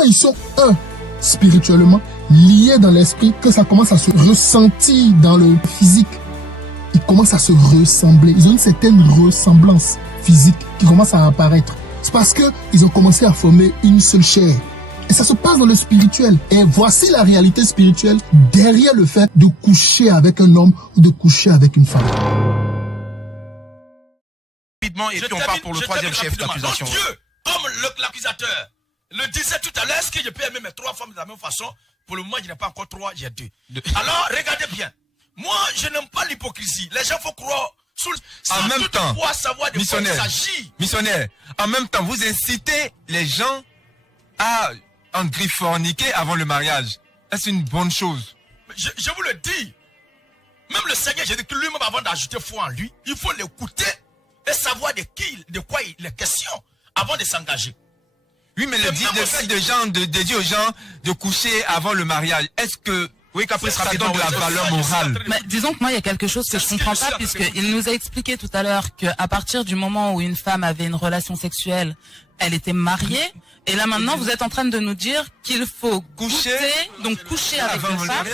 tellement ils sont un spirituellement, liés dans l'esprit, que ça commence à se ressentir dans le physique. Ils commencent à se ressembler. Ils ont une certaine ressemblance physique qui commence à apparaître. C'est parce qu'ils ont commencé à former une seule chair. Et ça se passe dans le spirituel. Et voici la réalité spirituelle derrière le fait de coucher avec un homme ou de coucher avec une femme. Et puis on part pour le troisième chef d'accusation. Dieu, comme l'accusateur le disait tout à l'heure, est-ce que je peux aimer mes 3 femmes de la même façon? Pour le moment, je n'ai pas encore 3, j'ai 2. Alors, regardez bien. Moi, je n'aime pas l'hypocrisie. Les gens faut croire en même temps, savoir de quoi il s'agit. Missionnaire, en même temps, vous incitez les gens à forniquer avant le mariage. Est-ce une bonne chose? Je vous le dis. Même le Seigneur, j'ai dit que lui-même, avant d'ajouter foi en lui, il faut l'écouter et savoir de quoi il est question avant de s'engager. Oui, mais le de dire aux gens de coucher avant le mariage, est-ce que oui, qu'après ça donne de la valeur morale? Mais disons que moi, il y a quelque chose que je comprends pas, puisqu'il nous a expliqué tout à l'heure qu'à partir du moment où une femme avait une relation sexuelle, elle était mariée. Et là maintenant, vous êtes en train de nous dire qu'il faut coucher avec une femme.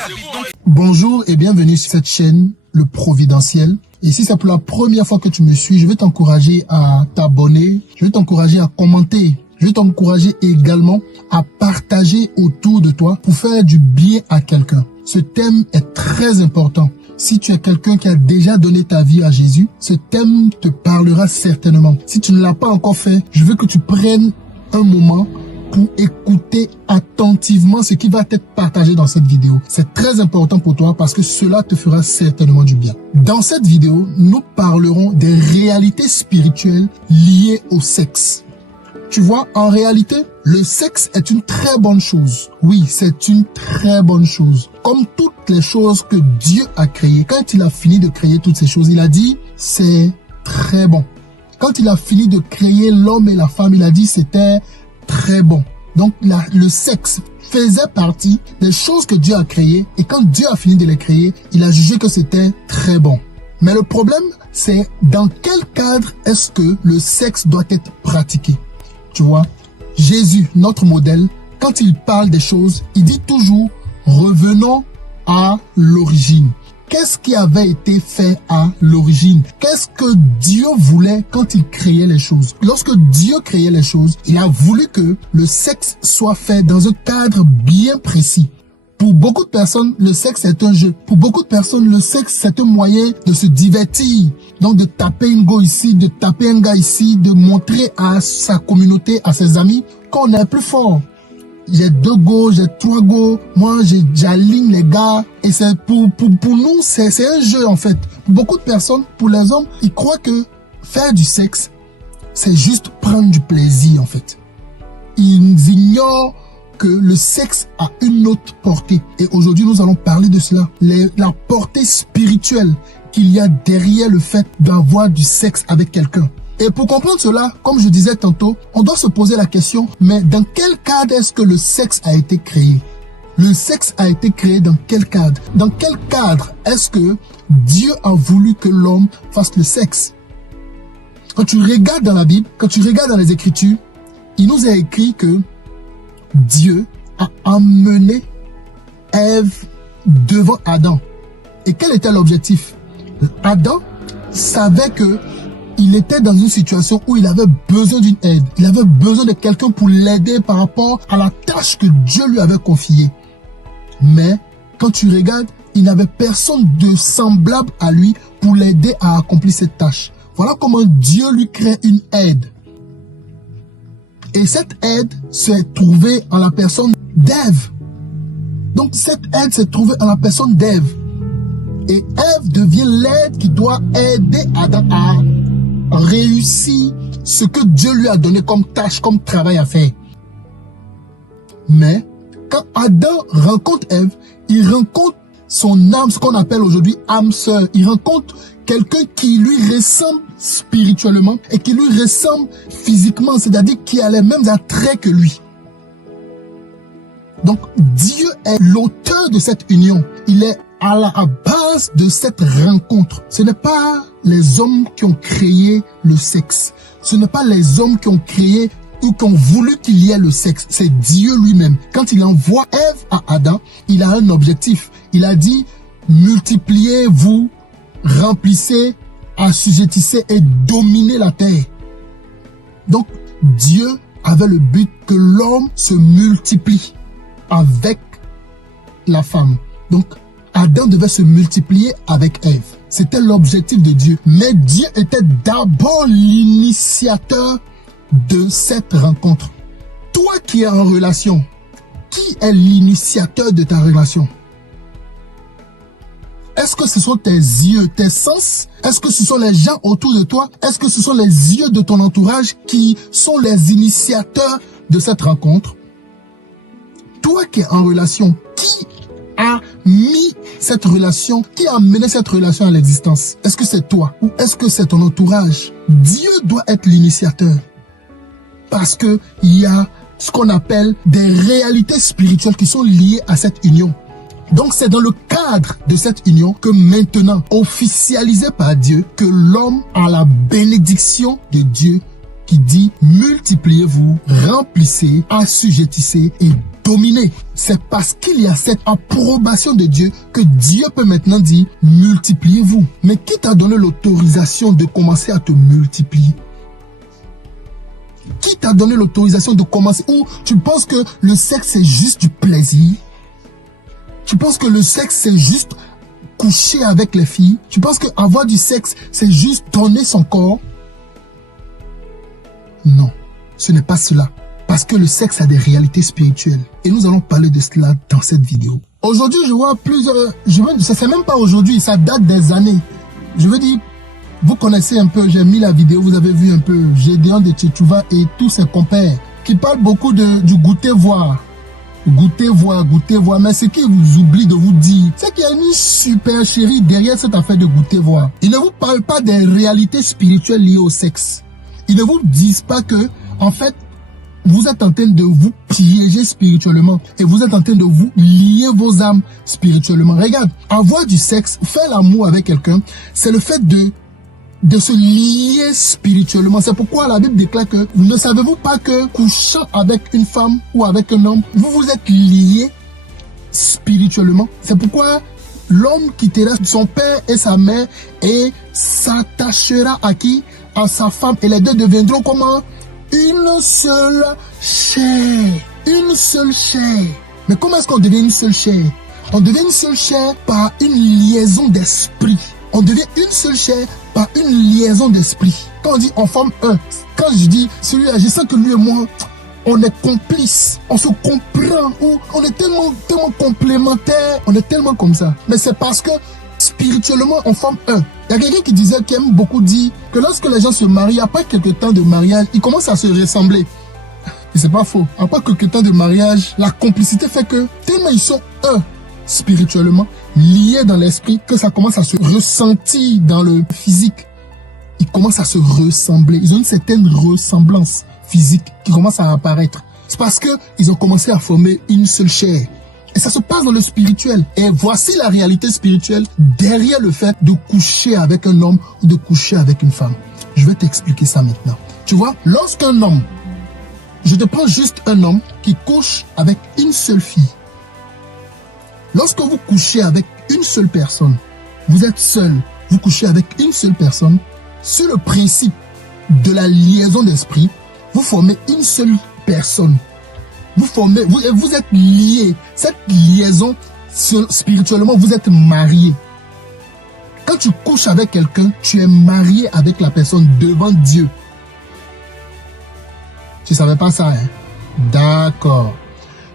Bonjour et bienvenue sur cette chaîne, Le Providentiel. Et si c'est pour la première fois que tu me suis, je vais t'encourager à t'abonner, je vais t'encourager à commenter. Je vais t'encourager également à partager autour de toi pour faire du bien à quelqu'un. Ce thème est très important. Si tu es quelqu'un qui a déjà donné ta vie à Jésus, ce thème te parlera certainement. Si tu ne l'as pas encore fait, je veux que tu prennes un moment pour écouter attentivement ce qui va être partagé dans cette vidéo. C'est très important pour toi parce que cela te fera certainement du bien. Dans cette vidéo, nous parlerons des réalités spirituelles liées au sexe. Tu vois, en réalité, le sexe est une très bonne chose. Oui, c'est une très bonne chose. Comme toutes les choses que Dieu a créées, quand il a fini de créer toutes ces choses, il a dit, c'est très bon. Quand il a fini de créer l'homme et la femme, il a dit, c'était très bon. Donc, le sexe faisait partie des choses que Dieu a créées. Et quand Dieu a fini de les créer, il a jugé que c'était très bon. Mais le problème, c'est dans quel cadre est-ce que le sexe doit être pratiqué? Tu vois, Jésus, notre modèle, quand il parle des choses, il dit toujours, revenons à l'origine. Qu'est-ce qui avait été fait à l'origine? Qu'est-ce que Dieu voulait quand il créait les choses? Lorsque Dieu créait les choses, il a voulu que le sexe soit fait dans un cadre bien précis. Pour beaucoup de personnes, le sexe est un jeu. Pour beaucoup de personnes, le sexe, c'est un moyen de se divertir. Donc, de taper une go ici, de taper un gars ici, de montrer à sa communauté, à ses amis, qu'on est plus fort. J'ai 2 go, j'ai 3 go. Moi, j'aligne les gars. Et c'est pour nous, c'est un jeu, en fait. Pour beaucoup de personnes, pour les hommes, ils croient que faire du sexe, c'est juste prendre du plaisir, en fait. Ils ignorent que le sexe a une autre portée. Et aujourd'hui, nous allons parler de cela. La portée spirituelle qu'il y a derrière le fait d'avoir du sexe avec quelqu'un. Et pour comprendre cela, comme je disais tantôt, on doit se poser la question, mais dans quel cadre est-ce que le sexe a été créé? Le sexe a été créé dans quel cadre? Dans quel cadre est-ce que Dieu a voulu que l'homme fasse le sexe? Quand tu regardes dans la Bible, quand tu regardes dans les Écritures, il nous est écrit que Dieu a amené Ève devant Adam. Et quel était l'objectif? Adam savait que il était dans une situation où il avait besoin d'une aide. Il avait besoin de quelqu'un pour l'aider par rapport à la tâche que Dieu lui avait confiée. Mais quand tu regardes, il n'avait personne de semblable à lui pour l'aider à accomplir cette tâche. Voilà comment Dieu lui crée une aide. Et cette aide s'est trouvée en la personne d'Ève. Donc cette aide s'est trouvée en la personne d'Ève. Et Ève devient l'aide qui doit aider Adam à réussir ce que Dieu lui a donné comme tâche, comme travail à faire. Mais quand Adam rencontre Ève, il rencontre son âme, ce qu'on appelle aujourd'hui âme sœur. Il rencontre quelqu'un qui lui ressemble spirituellement et qui lui ressemble physiquement, c'est-à-dire qui a les mêmes attraits que lui. Donc Dieu est l'auteur de cette union. Il est à la base de cette rencontre. Ce n'est pas les hommes qui ont créé le sexe. Ce n'est pas les hommes qui ont créé ou qui ont voulu qu'il y ait le sexe. C'est Dieu lui-même. Quand il envoie Ève à Adam, il a un objectif. Il a dit, multipliez-vous, remplissez, assujettissez et dominez la terre. Donc, Dieu avait le but que l'homme se multiplie avec la femme. Donc, Adam devait se multiplier avec Ève. C'était l'objectif de Dieu. Mais Dieu était d'abord l'initiateur de cette rencontre. Toi qui es en relation, qui est l'initiateur de ta relation? Est-ce que ce sont tes yeux, tes sens? Est-ce que ce sont les gens autour de toi? Est-ce que ce sont les yeux de ton entourage qui sont les initiateurs de cette rencontre? Toi qui es en relation, qui a mis cette relation, qui a mené cette relation à l'existence? Est-ce que c'est toi ou est-ce que c'est ton entourage? Dieu doit être l'initiateur. Parce que il y a ce qu'on appelle des réalités spirituelles qui sont liées à cette union. Donc c'est dans le cadre de cette union que maintenant, officialisé par Dieu, que l'homme a la bénédiction de Dieu qui dit multipliez-vous, remplissez, assujettissez et dominez. C'est parce qu'il y a cette approbation de Dieu que Dieu peut maintenant dire multipliez-vous. Mais qui t'a donné l'autorisation de commencer à te multiplier? Qui t'a donné l'autorisation de commencer? Ou tu penses que le sexe c'est juste du plaisir? Tu penses que le sexe, c'est juste coucher avec les filles? Tu penses que avoir du sexe, c'est juste donner son corps? Non, ce n'est pas cela. Parce que le sexe a des réalités spirituelles. Et nous allons parler de cela dans cette vidéo. Aujourd'hui, je vois plusieurs... ça fait même pas aujourd'hui, ça date des années. Je veux dire, vous connaissez un peu, j'ai mis la vidéo, vous avez vu un peu Gédéon de Tchétchouva et tous ses compères qui parlent beaucoup du goûter voir. Goûtez voir, mais ce qui vous oublie de vous dire, c'est qu'il y a une super chérie derrière cette affaire de goûter voir. Ils ne vous parlent pas des réalités spirituelles liées au sexe. Ils ne vous disent pas que, en fait, vous êtes en train de vous piéger spirituellement et vous êtes en train de vous lier vos âmes spirituellement. Regarde, avoir du sexe, faire l'amour avec quelqu'un, c'est le fait de se lier spirituellement. C'est pourquoi la Bible déclare que ne savez-vous pas que couchant avec une femme ou avec un homme, vous vous êtes liés spirituellement. C'est pourquoi l'homme quittera son père et sa mère et s'attachera à qui? À sa femme, et les deux deviendront comment? Une seule chair. Une seule chair. Mais comment est-ce qu'on devient une seule chair? On devient une seule chair par une liaison d'esprit. On devient une seule chair par une liaison d'esprit. Quand on dit on forme un, quand je dis celui-là, je sens que lui et moi, on est complices, on se comprend, on est tellement complémentaires, on est tellement comme ça. Mais c'est parce que spirituellement, on forme un. Il y a quelqu'un qui disait, qui aime beaucoup dire, que lorsque les gens se marient, après quelques temps de mariage, ils commencent à se ressembler. Et c'est pas faux. Après quelques temps de mariage, la complicité fait que tellement ils sont un spirituellement, liés dans l'esprit, que ça commence à se ressentir dans le physique. Ils commencent à se ressembler. Ils ont une certaine ressemblance physique qui commence à apparaître. C'est parce que ils ont commencé à former une seule chair. Et ça se passe dans le spirituel. Et voici la réalité spirituelle derrière le fait de coucher avec un homme ou de coucher avec une femme. Je vais t'expliquer ça maintenant. Tu vois, lorsqu'un homme, je te prends juste un homme qui couche avec une seule fille. Lorsque vous couchez avec une seule personne, vous êtes seul, vous couchez avec une seule personne, sur le principe de la liaison d'esprit, vous formez une seule personne. Vous êtes liés. Cette liaison, spirituellement, vous êtes mariés. Quand tu couches avec quelqu'un, tu es marié avec la personne devant Dieu. Tu savais pas ça, hein? D'accord.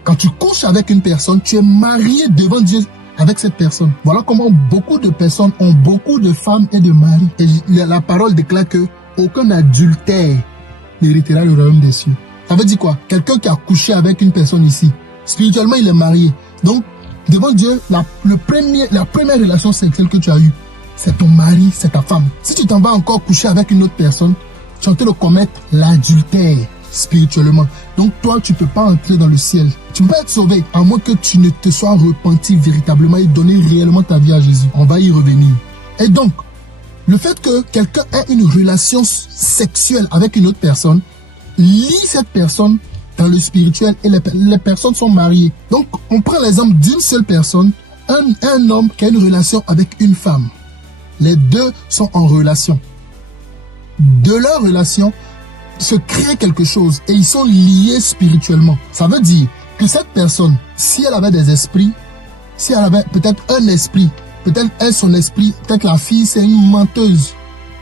Quand tu couches avec une personne, tu es marié devant Dieu avec cette personne. Voilà comment beaucoup de personnes ont beaucoup de femmes et de maris. Et la parole déclare que aucun adultère n'héritera le royaume des cieux. Ça veut dire quoi? Quelqu'un qui a couché avec une personne ici, spirituellement il est marié. Donc, devant Dieu, la première relation sexuelle que tu as eue, c'est ton mari, c'est ta femme. Si tu t'en vas encore coucher avec une autre personne, tu es en train de commettre l'adultère spirituellement. Donc toi, tu ne peux pas entrer dans le ciel. Tu ne peux pas être sauvé à moins que tu ne te sois repenti véritablement et donner réellement ta vie à Jésus. On va y revenir. Et donc, le fait que quelqu'un ait une relation sexuelle avec une autre personne, lie cette personne dans le spirituel et les personnes sont mariées. Donc, on prend l'exemple d'une seule personne, un homme qui a une relation avec une femme. Les deux sont en relation. De leur relation se crée quelque chose et ils sont liés spirituellement. Ça veut dire que cette personne, si elle avait des esprits, si elle avait peut-être un esprit, peut-être elle, son esprit, peut-être la fille, c'est une menteuse.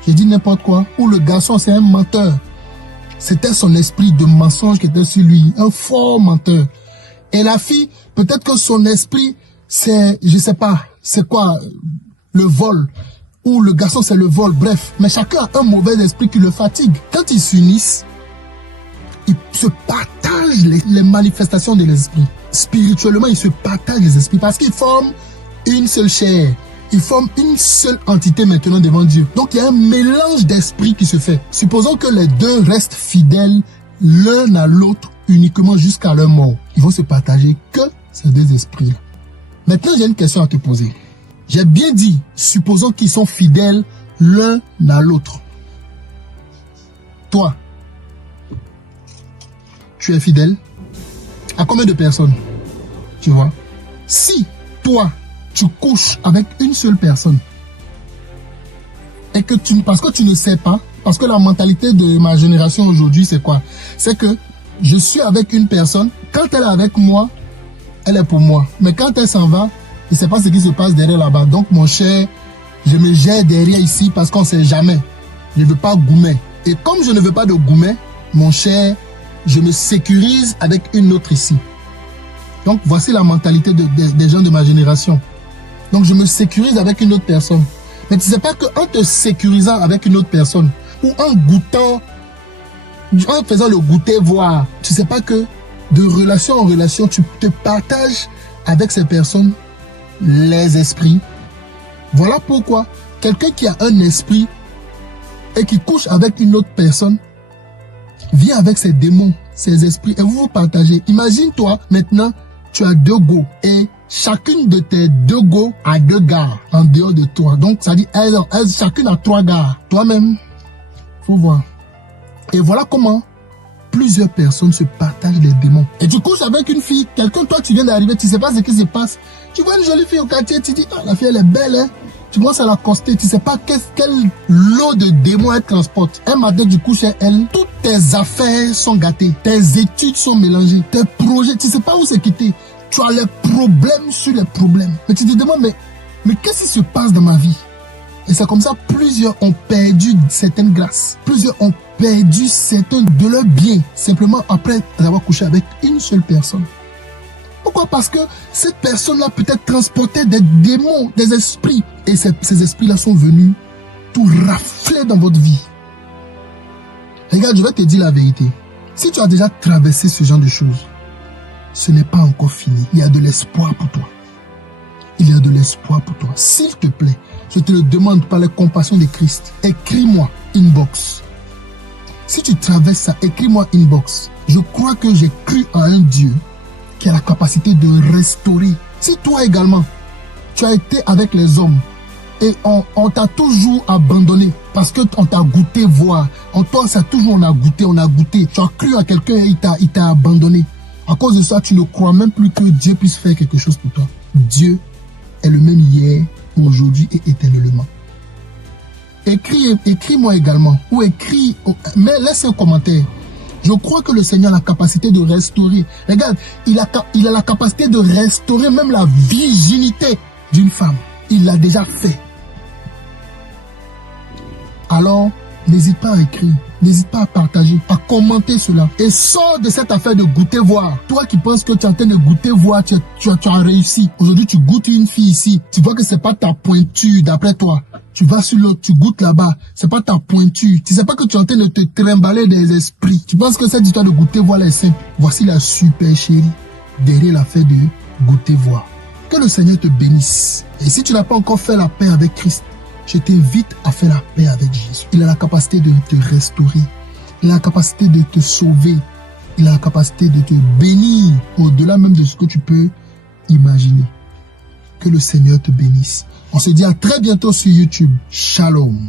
J'ai dit n'importe quoi. Ou le garçon, c'est un menteur. C'était son esprit de mensonge qui était sur lui. Un fort menteur. Et la fille, peut-être que son esprit, c'est, je sais pas, c'est quoi, le vol. Ou le garçon, c'est le vol. Bref. Mais chacun a un mauvais esprit qui le fatigue. Quand ils s'unissent, ils se partagent les manifestations de l'esprit. Spirituellement, ils se partagent les esprits parce qu'ils forment une seule chair. Ils forment une seule entité maintenant devant Dieu. Donc, il y a un mélange d'esprits qui se fait. Supposons que les deux restent fidèles l'un à l'autre uniquement jusqu'à leur mort. Ils vont se partager que ces deux esprits-là. Maintenant, j'ai une question à te poser. J'ai bien dit, supposons qu'ils sont fidèles l'un à l'autre. Toi, tu es fidèle à combien de personnes? Tu vois? Si toi, tu couches avec une seule personne et que parce que tu ne sais pas, parce que la mentalité de ma génération aujourd'hui, c'est quoi? C'est que je suis avec une personne, quand elle est avec moi, elle est pour moi. Mais quand elle s'en va, je ne sais pas ce qui se passe derrière là-bas. Donc, mon cher, je me gère derrière ici parce qu'on ne sait jamais. Je ne veux pas goumer. Et comme je ne veux pas de goumer, mon cher, je me sécurise avec une autre ici. Donc, voici la mentalité des gens de ma génération. Donc, je me sécurise avec une autre personne. Mais tu ne sais pas qu'en te sécurisant avec une autre personne, ou en goûtant, en faisant le goûter voir, tu ne sais pas que de relation en relation, tu te partages avec ces personnes les esprits. Voilà pourquoi quelqu'un qui a un esprit et qui couche avec une autre personne vient avec ses démons, ses esprits, et vous vous partagez. Imagine-toi, maintenant, tu as deux go et chacune de tes deux go a deux gars en dehors de toi. Donc, ça dit, chacune a trois gars. Toi-même, faut voir. Et voilà comment plusieurs personnes se partagent les démons. Et tu couches avec une fille, quelqu'un, toi, tu viens d'arriver, tu sais pas ce qui se passe. Tu vois une jolie fille au quartier, tu dis, ah, la fille, elle est belle, hein. Tu commences à la coster, tu sais pas quel lot de démons elle transporte. Un matin, tu couches avec elle, toutes tes affaires sont gâtées, tes études sont mélangées, tes projets, tu sais pas où c'est quitté. Tu as les problèmes sur les problèmes. Mais tu te demandes, mais qu'est-ce qui se passe dans ma vie? Et c'est comme ça, plusieurs ont perdu certaines grâces. Plusieurs ont perdu certains de leurs biens, simplement après avoir couché avec une seule personne. Pourquoi? Parce que cette personne-là peut-être transportait des démons, des esprits. Et ces esprits-là sont venus tout rafler dans votre vie. Regarde, je vais te dire la vérité. Si tu as déjà traversé ce genre de choses, ce n'est pas encore fini. Il y a de l'espoir pour toi. Il y a de l'espoir pour toi. S'il te plaît, je te le demande par la compassion de Christ. Écris-moi inbox. Si tu traverses ça, écris-moi inbox. Je crois que j'ai cru à un Dieu qui a la capacité de restaurer. Si toi également, tu as été avec les hommes et on t'a toujours abandonné parce qu'on t'a goûté voir. En toi, c'est toujours on a goûté. Tu as cru à quelqu'un et il t'a abandonné. À cause de ça, tu ne crois même plus que Dieu puisse faire quelque chose pour toi. Dieu est le même hier, aujourd'hui et éternellement. Écris-moi également. Ou écris, mais laisse un commentaire. Je crois que le Seigneur a la capacité de restaurer. Regarde, il a la capacité de restaurer même la virginité d'une femme. Il l'a déjà fait. Alors, n'hésite pas à écrire, n'hésite pas à partager, à commenter cela. Et sors de cette affaire de goûter voir. Toi qui penses que tu es en train de goûter voir, tu as réussi. Aujourd'hui, tu goûtes une fille ici. Tu vois que c'est pas ta pointure d'après toi. Tu vas sur l'autre, tu goûtes là-bas. C'est pas ta pointure. Tu sais pas que tu es en train de te trimballer des esprits. Tu penses que cette histoire de goûter voir est simple. Voici la super chérie derrière l'affaire de goûter voir. Que le Seigneur te bénisse. Et si tu n'as pas encore fait la paix avec Christ, je t'invite à faire la paix avec Jésus. Il a la capacité de te restaurer. Il a la capacité de te sauver. Il a la capacité de te bénir au-delà même de ce que tu peux imaginer. Que le Seigneur te bénisse. On se dit à très bientôt sur YouTube. Shalom.